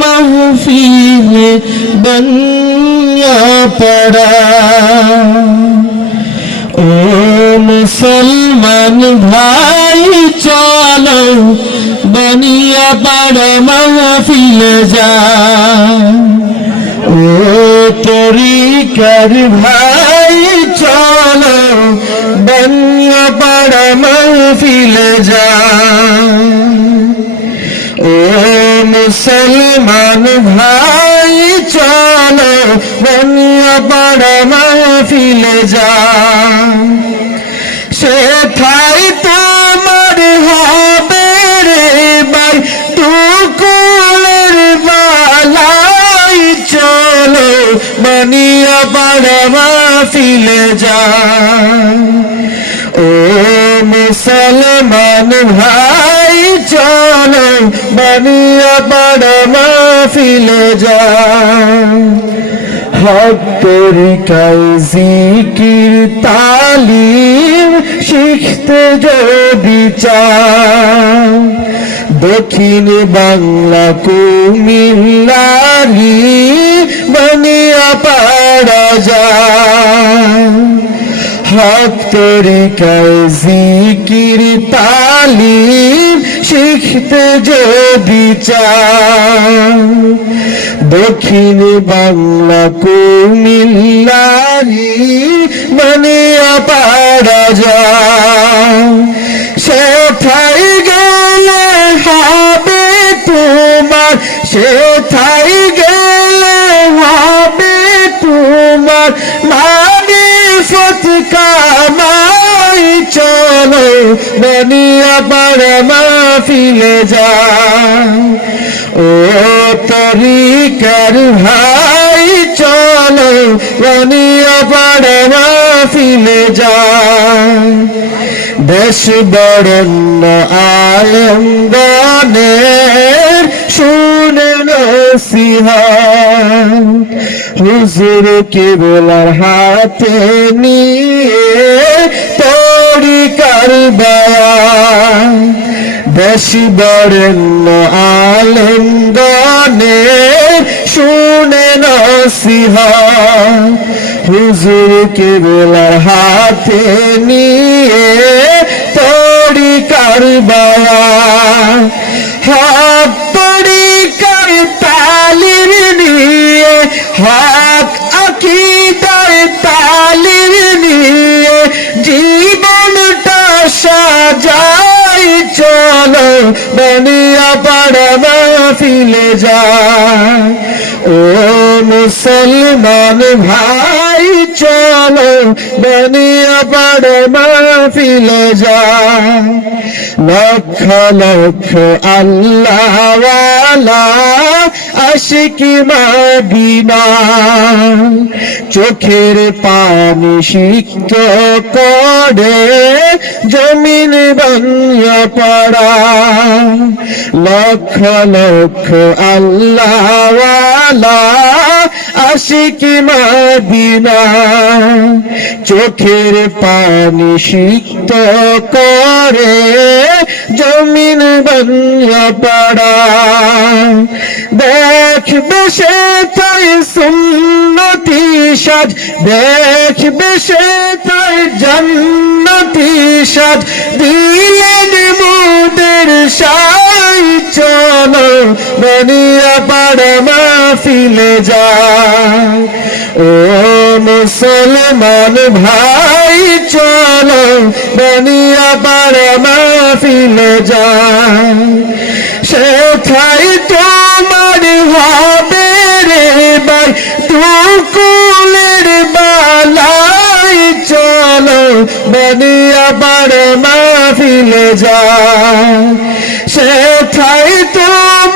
মাহফিল বনিয়া পড়া। ও মুসলমান ভাই, চলো বনিয়া পড়া মাহফিল যা। ও তরিকার ভাই, চলো বনিয়া পড়া মাহফিল যা। মুসলমান ভাই, চলো বনিয়া পড়া মাহফিল যা সে ঠাই তোমার হবে রে ভাই তুকুলের বালাই। চলো বনিয়া পড়া মাহফিল যা ও মুসলমান ভাই চলো বনিয়া পড়া মাহফিল যা হক তরিকায় জিকির, তালিম শিখতে যদি চাও দক্ষিণ বাংলা কুমিল্লারি বনিয়া পাড়া যায় হক তরিকায় জিকির তালিম শিখতে যদি চাও দক্ষিণ বাংলা কুমিল্লারি মানে পাড়া যায় সেঠাই গেলে হবে তোমার সেঠাই গেলে মানে ফত কামাই চলো বনিয়া পাড়া মাহফিলে যা ও তরিকার ভাই চলো বনিয়া পাড়া মাহফিলে যা দেশ বরণ্য আলম গানের শুনে নসিহা হুজুর কেবলার হাতে নিয়ে তরি কারবায়া দেশ বরণ্য আলম গানের শুনে নসিহা হুজুর কেবলার হাতে নিয়ে তরি কারবায়া হাত তালির নিয়ে হাত আকিদার তালির নিয়ে জীবনটা সাজাই চলো বনিয়া পাড়া ফিলে যায় ও মুসলমান ভাই, চলো বনিয়া পাড়া মাহফিলে যায় লক্ষ লক্ষ আল্লাহওয়ালা আশিকি মাদিনা। চোখের পানি সিক্ত করে জমিন বানিয়া পড়া লক্ষ লক্ষ আল্লাহওয়ালা আশিকি মাদিনা, চোখের পানি সিক্ত করে জমিন বানিয়া পড়া। দেখবে সে তাই সুন্নতি সাজ, দেখবে সে তাই জান্নতি সাজ। দিলেন মুদের চলো বনিয়া পাড়া মাহফিলে যায় ও মুসলমান ভাই, চলো বনিয়া পাড়া মাহফিলে যায় সেথাই তোমার হবে রে ভাই দুকুলের বালাই। চলো বনিয়া পাড় মাহফিলে যায় সেথাই তোমার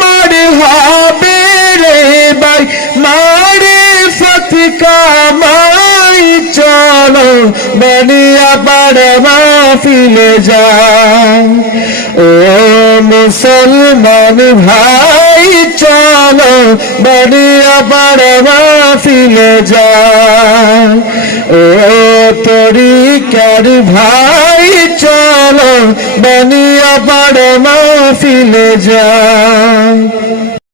হবে রে ভাই মারে ফত কামাই, চলো বনিয়া পাড় মাহফিলে যায় ও মুসলমান ভাই, চলো বাড়িয়া পাড়া মাহফিলে যায় ও তরিকার ভাই, চলো বানিয়া পাড়া মাহফিলে যায়